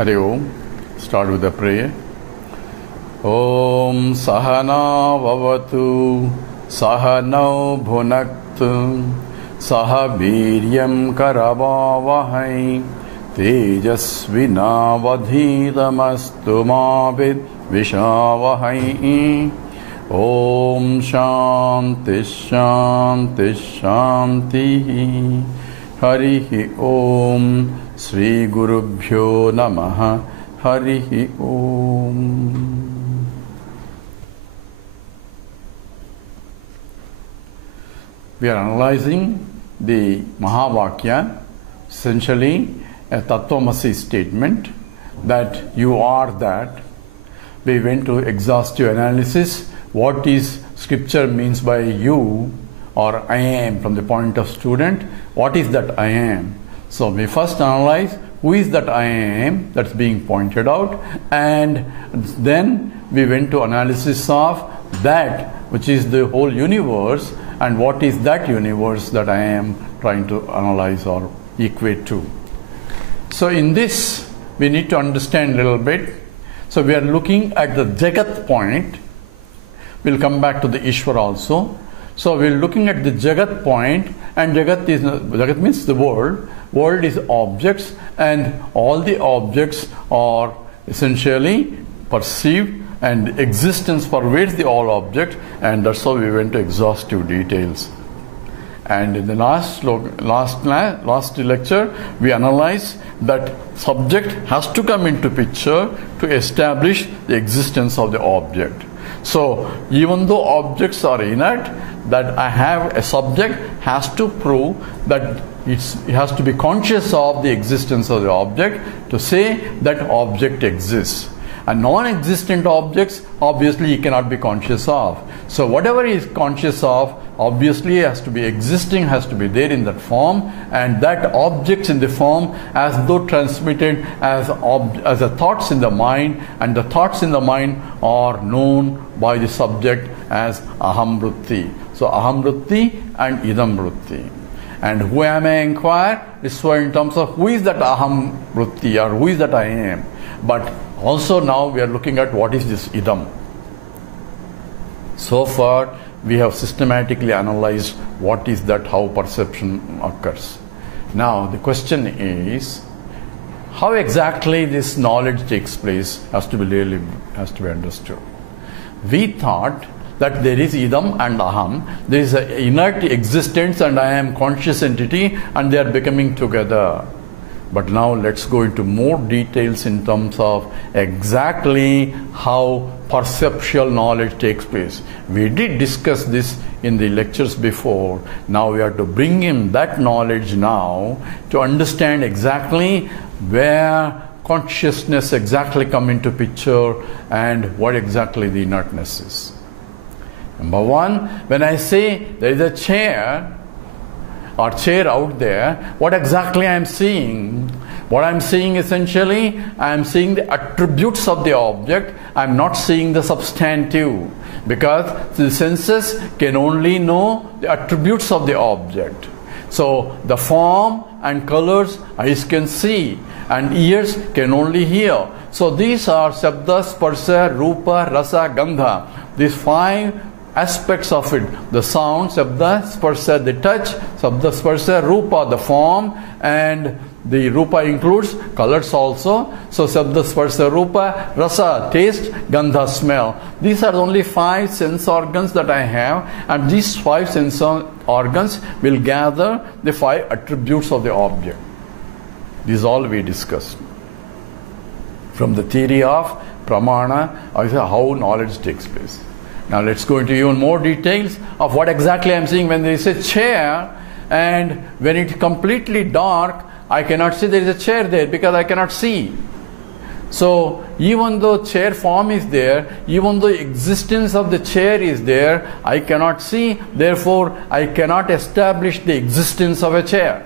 Hari Om. Start with a prayer. Om Sahana Vavatu Sahanau Bhunaktu Saha Viryam Karavavahai Tejasvinavadhitamastu Mavid Vishavahai. Om Shanti Shanti Shanti. Harihi Om. Sri Gurubhyo Namaha. Harihi Om. We are analyzing the Mahavakya, essentially a Tattvamasi statement that you are that. We went to exhaustive analysis. What is scripture means by you or I am from the point of student? What is that I am? So we first analyze who is that I am that's being pointed out, and then we went to analysis of that which is the whole universe and what is that universe that I am trying to analyze or equate to. So in this we need to understand a little bit. So we are looking at the Jagat point. We'll come back to the Ishwar also. So we're looking at the Jagat point, and Jagat means the world. World is objects, and all the objects are essentially perceived, and existence pervades the all objects, and that's how we went to exhaustive details. And in the last lecture, we analyzed that subject has to come into picture to establish the existence of the object. So even though objects are inert, that I have a subject has to prove that it has to be conscious of the existence of the object to say that object exists. And non-existent objects obviously he cannot be conscious of. So whatever he is conscious of obviously has to be existing, has to be there in that form, and that objects in the form as though transmitted as the thoughts in the mind, and the thoughts in the mind are known by the subject as ahamvritti. So ahamvritti and idamvritti. And who am I inquire? This is in terms of who is that ahamvritti or who is that I am. But also now we are looking at what is this idam. So far we have systematically analyzed what is that, how perception occurs. Now the question is, how exactly this knowledge takes place has to be understood. We thought that there is idam and aham, there is an inert existence and I am conscious entity, and they are becoming together. But now let's go into more details in terms of exactly how perceptual knowledge takes place. We did discuss this in the lectures before. Now we have to bring in that knowledge now to understand exactly where consciousness exactly come into picture and what exactly the inertness is. Number one, when I say there is a chair out there, what exactly I am seeing? What I am seeing essentially, I am seeing the attributes of the object. I am not seeing the substantive, because the senses can only know the attributes of the object. So the form and colors eyes can see, and ears can only hear. So these are Shabda, Sparsha, Rupa, Rasa, Gandha. These five aspects of it: the sound, Shabda, Sparsha, the touch, Shabda, Sparsha, Rupa, the form, and the Rupa includes colors also. So Shabda, Sparsha, Rupa, Rasa, taste, Gandha, smell. These are only five sense organs that I have, and these five sense organs will gather the five attributes of the object. This is all we discussed from the theory of pramana, how knowledge takes place. Now let's go into even more details of what exactly I am seeing. When there is a chair, and when it is completely dark, I cannot see there is a chair there because I cannot see. So even though chair form is there, even though existence of the chair is there, I cannot see. Therefore, I cannot establish the existence of a chair.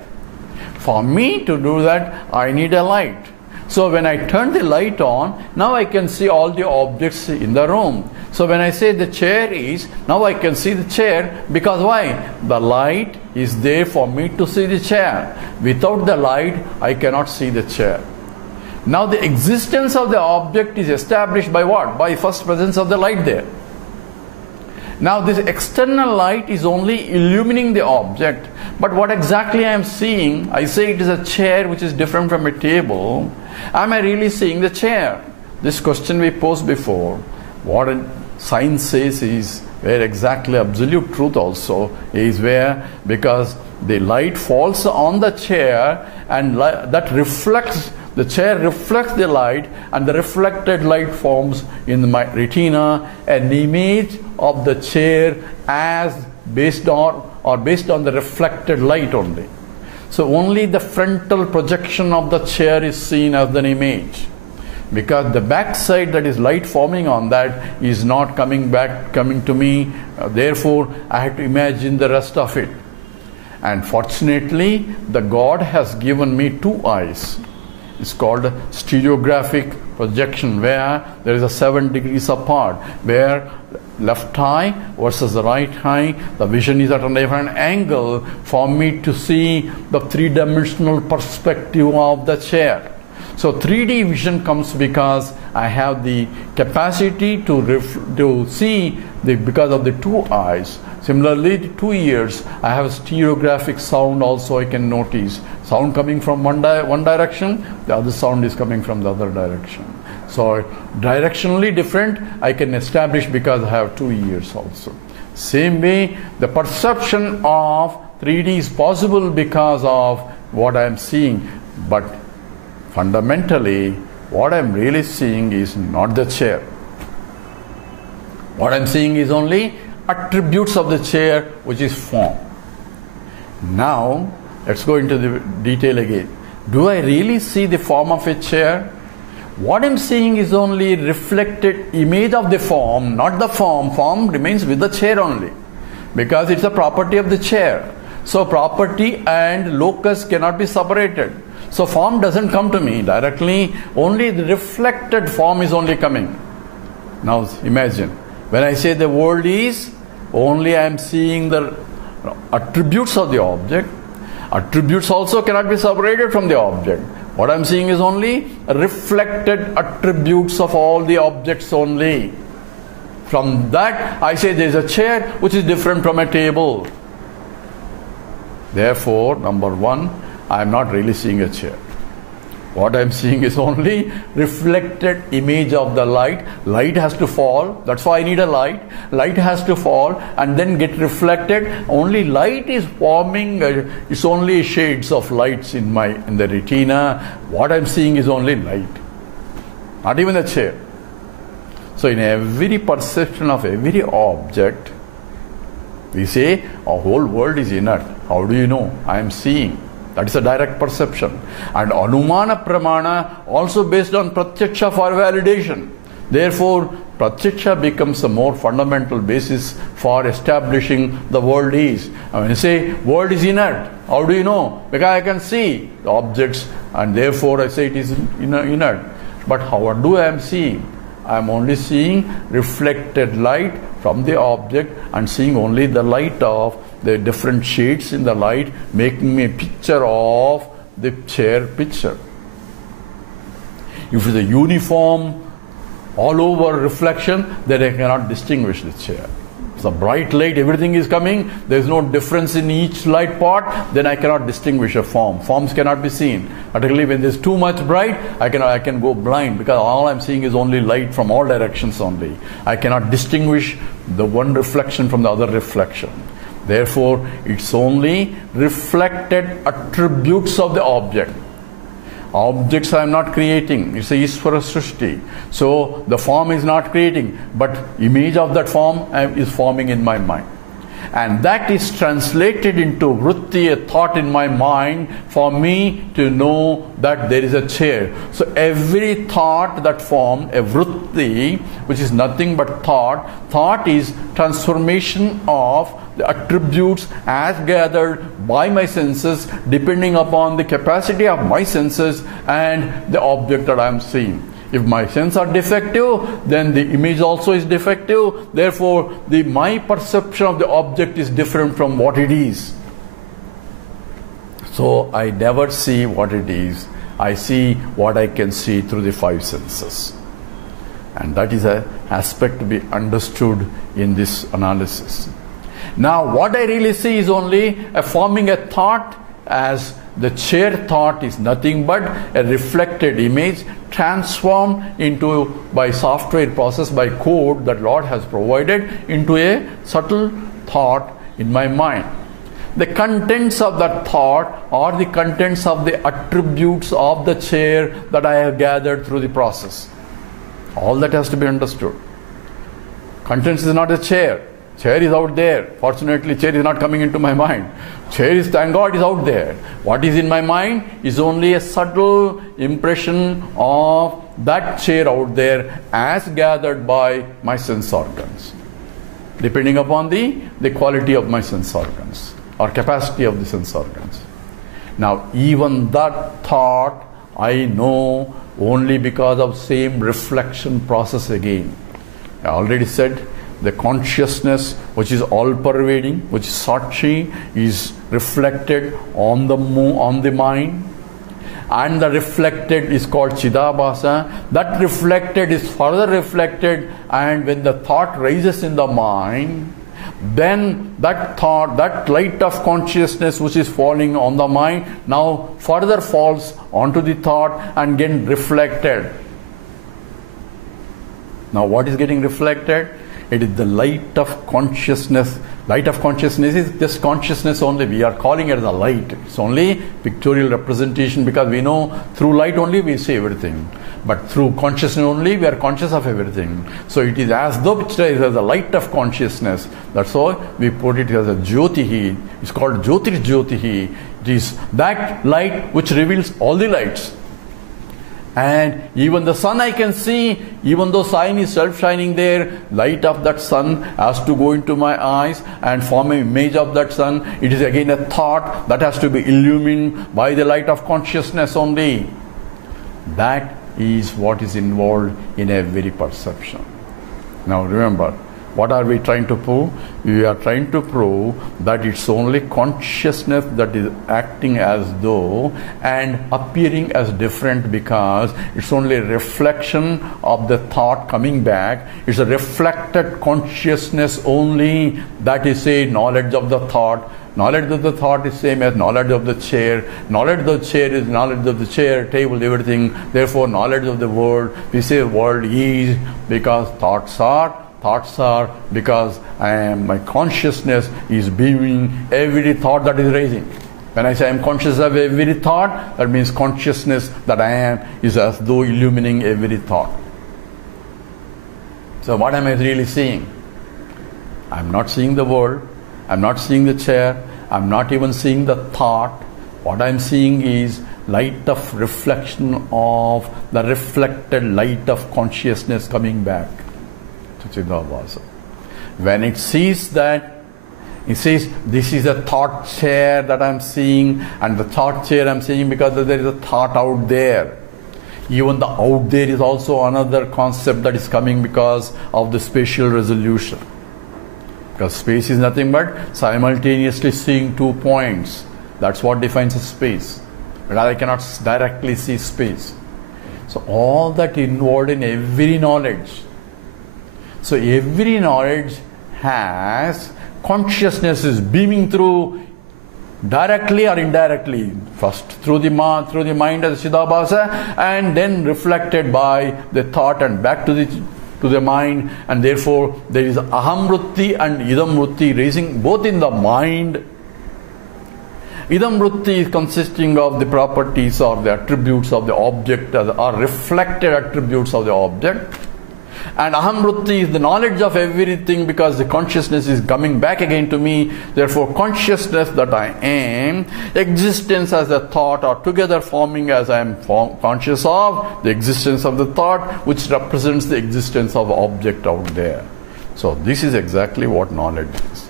For me to do that, I need a light. So when I turn the light on, now I can see all the objects in the room. So when I say the chair is, now I can see the chair, because why? The light is there for me to see the chair. Without the light, I cannot see the chair. Now the existence of the object is established by what? By first presence of the light there. Now this external light is only illumining the object, but what exactly I am seeing, I say it is a chair which is different from a table. Am I really seeing the chair? This question we posed before. What science says is where exactly absolute truth also is where, because the light falls on the chair and that reflects, the chair reflects the light, and the reflected light forms in my retina an image of the chair as based on the reflected light only. So only the frontal projection of the chair is seen as an image, because the back side that is light forming on that is not coming to me. Therefore I have to imagine the rest of it. And fortunately the God has given me two eyes. It's called stereographic projection, where there is a 7 degrees apart, where left eye versus the right eye, the vision is at a different angle for me to see the three-dimensional perspective of the chair. So 3D vision comes because I have the capacity to see because of the two eyes. Similarly, the 2 ears, I have stereographic sound also I can notice. Sound coming from one direction, the other sound is coming from the other direction. So directionally different I can establish because I have 2 ears also. Same way, the perception of 3D is possible because of what I am seeing, but fundamentally what I am really seeing is not the chair. What I am seeing is only attributes of the chair, which is form. Now let's go into the detail again. Do I really see the form of a chair? What I am seeing is only reflected image of the form, not the form. Form remains with the chair only, because it's a property of the chair. So property and locus cannot be separated. So form doesn't come to me directly, only the reflected form is only coming. Now imagine, when I say the world is, only I am seeing the attributes of the object. Attributes also cannot be separated from the object. What I am seeing is only reflected attributes of all the objects only. From that I say there is a chair which is different from a table. Therefore, number one, I am not really seeing a chair. What I am seeing is only reflected image of the light. Light has to fall. That's why I need a light. Light has to fall and then get reflected. Only light is forming. It's only shades of lights in the retina. What I am seeing is only light, not even a chair. So in every perception of every object, we say a whole world is inert. How do you know? I am seeing. That is a direct perception. And Anumana Pramana also based on Pratyaksha for validation. Therefore, Pratyaksha becomes a more fundamental basis for establishing the world is. And when you say world is inert, how do you know? Because I can see the objects and therefore I say it is inert. But how do I am seeing? I am only seeing reflected light from the object and seeing only the light of the different shades in the light, making me a picture of the chair picture. If it is a uniform all over reflection, then I cannot distinguish the chair. It's a bright light, everything is coming, there is no difference in each light part, then I cannot distinguish a form. Forms cannot be seen. Particularly when there is too much bright, I can go blind, because all I am seeing is only light from all directions only. I cannot distinguish the one reflection from the other reflection. Therefore, it's only reflected attributes of the object. Objects I am not creating. It's a Ishvara Srishti. So the form is not creating, but image of that form is forming in my mind. And that is translated into vritti, a thought in my mind, for me to know that there is a chair. So every thought that form, a vritti, which is nothing but thought, thought is transformation of the attributes as gathered by my senses, depending upon the capacity of my senses and the object that I am seeing. If my senses are defective, then the image also is defective. Therefore, my perception of the object is different from what it is. So I never see what it is. I see what I can see through the five senses. And that is an aspect to be understood in this analysis. Now, what I really see is only forming a thought, as the chair thought is nothing but a reflected image transformed into, by software process, by code that Lord has provided, into a subtle thought in my mind. The contents of that thought are the contents of the attributes of the chair that I have gathered through the process. All that has to be understood. Contents is not a chair. Chair is out there. Fortunately, chair is not coming into my mind. Chair is, thank God, is out there. What is in my mind is only a subtle impression of that chair out there as gathered by my sense organs, depending upon the quality of my sense organs or capacity of the sense organs. Now, even that thought I know only because of same reflection process again. I already said the consciousness which is all-pervading, which is Sakshi, is reflected on the mind, and the reflected is called Chidabhasa. That reflected is further reflected, and when the thought rises in the mind, then that thought, that light of consciousness which is falling on the mind, now further falls onto the thought and getting reflected. Now what is getting reflected? It is the light of consciousness. Light of consciousness is just consciousness only. We are calling it the light. It's only pictorial representation, because we know through light only we see everything. But through consciousness only we are conscious of everything. So it is as though it is as the light of consciousness. That's why we put it as a Jyotihi. It's called Jyotir Jyotihi. It is that light which reveals all the lights. And even the sun I can see, even though sun is self-shining there, light of that sun has to go into my eyes and form an image of that sun. It is again a thought that has to be illumined by the light of consciousness only. That is what is involved in every perception. Now remember, what are we trying to prove? We are trying to prove that it's only consciousness that is acting as though and appearing as different, because it's only a reflection of the thought coming back. It's a reflected consciousness only that is a knowledge of the thought. Knowledge of the thought is same as knowledge of the chair. Knowledge of the chair is knowledge of the chair, table, everything. Therefore, knowledge of the world, we say world is because thoughts are because my consciousness is beaming every thought that is raising. When I say I am conscious of every thought, that means consciousness that I am is as though illumining every thought. So what am I really seeing? I am not seeing the world. I am not seeing the chair. I am not even seeing the thought. What I am seeing is light of reflection of the reflected light of consciousness coming back. When it sees that, it says, this is a thought chair that I am seeing, and the thought chair I am seeing because there is a thought out there. Even the out there is also another concept that is coming because of the spatial resolution. Because space is nothing but simultaneously seeing 2 points. That's what defines a space. But I cannot directly see space. So all that involved in every knowledge. So every knowledge has consciousness is beaming through directly or indirectly. First through the mind as Chidabhasa, and then reflected by the thought and back to the mind, and therefore there is Ahamvritti and Idamvritti raising both in the mind. Idamvritti is consisting of the properties or the attributes of the object, or reflected attributes of the object. And Ahamvritti is the knowledge of everything, because the consciousness is coming back again to me. Therefore, consciousness that I am, existence as a thought, are together forming as I am conscious of the existence of the thought, which represents the existence of object out there. So this is exactly what knowledge is.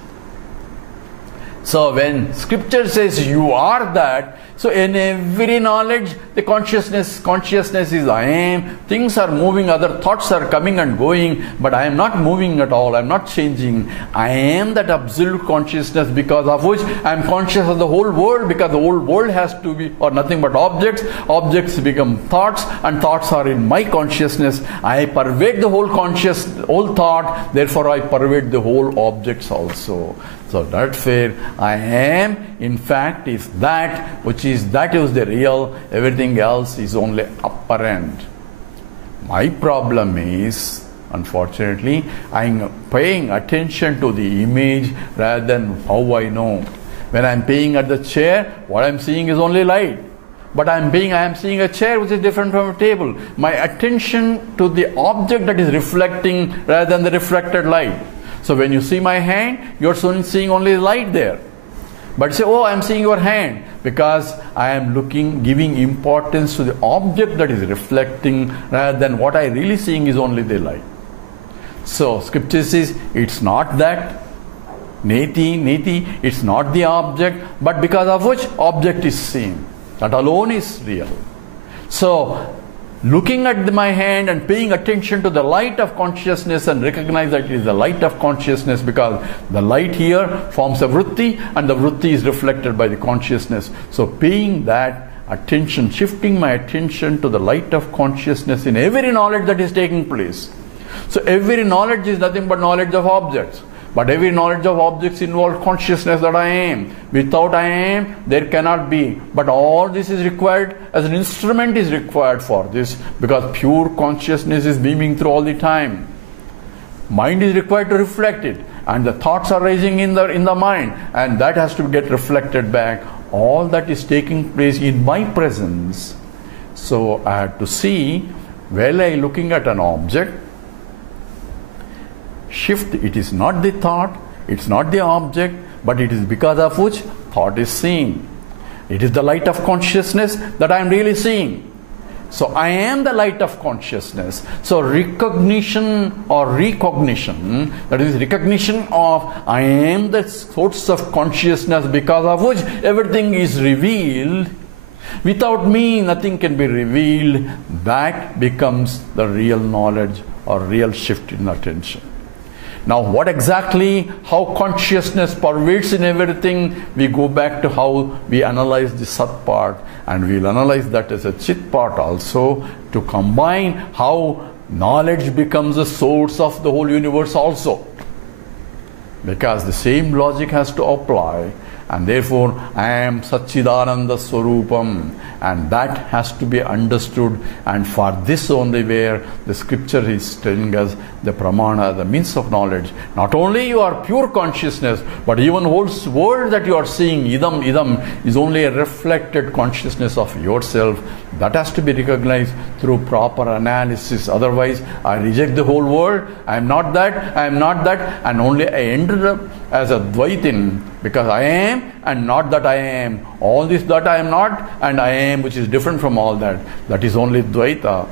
So when scripture says you are that, so in every knowledge, the consciousness is I am. Things are moving, other thoughts are coming and going, but I am not moving at all. I am not changing. I am that absolute consciousness, because of which I am conscious of the whole world, because the whole world has to be or nothing but objects. Objects become thoughts, and thoughts are in my consciousness. I pervade the whole whole thought, therefore I pervade the whole objects also. So that's where I am, in fact, is that which is the real. Everything else is only apparent. My problem is, unfortunately, I'm paying attention to the image rather than how I know. When I'm paying at the chair, what I'm seeing is only light. But I am seeing a chair which is different from a table. My attention to the object that is reflecting rather than the reflected light. So when you see my hand, you're seeing only light there. But say, oh, I'm seeing your hand, because I am giving importance to the object that is reflecting rather than what I really seeing is only the light. So scripture says it's not that. Neti, it's not the object, but because of which object is seen. That alone is real. So looking at my hand and paying attention to the light of consciousness and recognize that it is the light of consciousness, because the light here forms a vritti and the vritti is reflected by the consciousness. So paying that attention, shifting my attention to the light of consciousness in every knowledge that is taking place. So every knowledge is nothing but knowledge of objects. But every knowledge of objects involves consciousness that I am. Without I am, there cannot be. But all this is required, as an instrument is required for this, because pure consciousness is beaming through all the time. Mind is required to reflect it, and the thoughts are rising in the mind, and that has to get reflected back. All that is taking place in my presence. So I have to see, while I looking at an object, shift, it is not the thought, it's not the object, but it is because of which thought is seen. It is the light of consciousness that I am really seeing. So I am the light of consciousness. So recognition, that is recognition of I am the source of consciousness, because of which everything is revealed. Without me, nothing can be revealed. That becomes the real knowledge or real shift in attention. Now what exactly, how consciousness pervades in everything, we go back to how we analyze the Sat part, and we'll analyze that as a Chit part also, to combine how knowledge becomes the source of the whole universe also. Because the same logic has to apply, and therefore I am Satchidananda Swarupam, and that has to be understood. And for this only where the scripture is telling us the pramana, the means of knowledge. Not only you are pure consciousness, but even whole world that you are seeing, idam, is only a reflected consciousness of yourself. That has to be recognized through proper analysis. Otherwise, I reject the whole world. I am not that, and only I ended up as a Advaitin, because I am and not that I am. All this that I am not and I am, which is different from all that. That is only Advaita.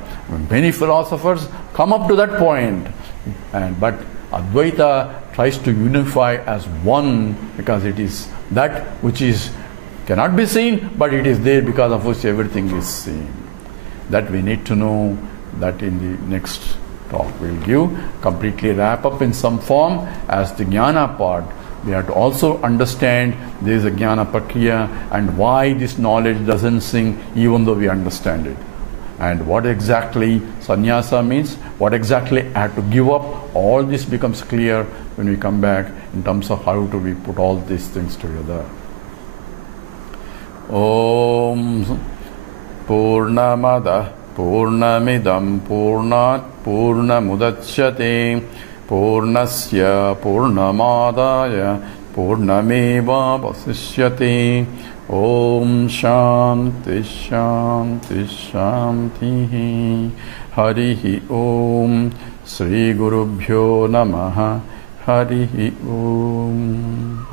Many philosophers come up to that point, but Advaita tries to unify as one, because it is that which is cannot be seen, but it is there because of which everything is seen. That we need to know. That in the next talk we'll give, completely wrap up in some form as the Jnana part. We have to also understand there is a Jnana Prakriya and why this knowledge doesn't sink even though we understand it. And what exactly sannyasa means, what exactly I have to give up, all this becomes clear when we come back in terms of how do we put all these things together. Om Purnamada Purnamidam Purnat Purnamudachyate Purnasya Purnamadaya Purnameva Vasishyate. Om Shanti Shanti Shanti. Harihi Om. Sri Gurubhyo Namaha. Harihi Om.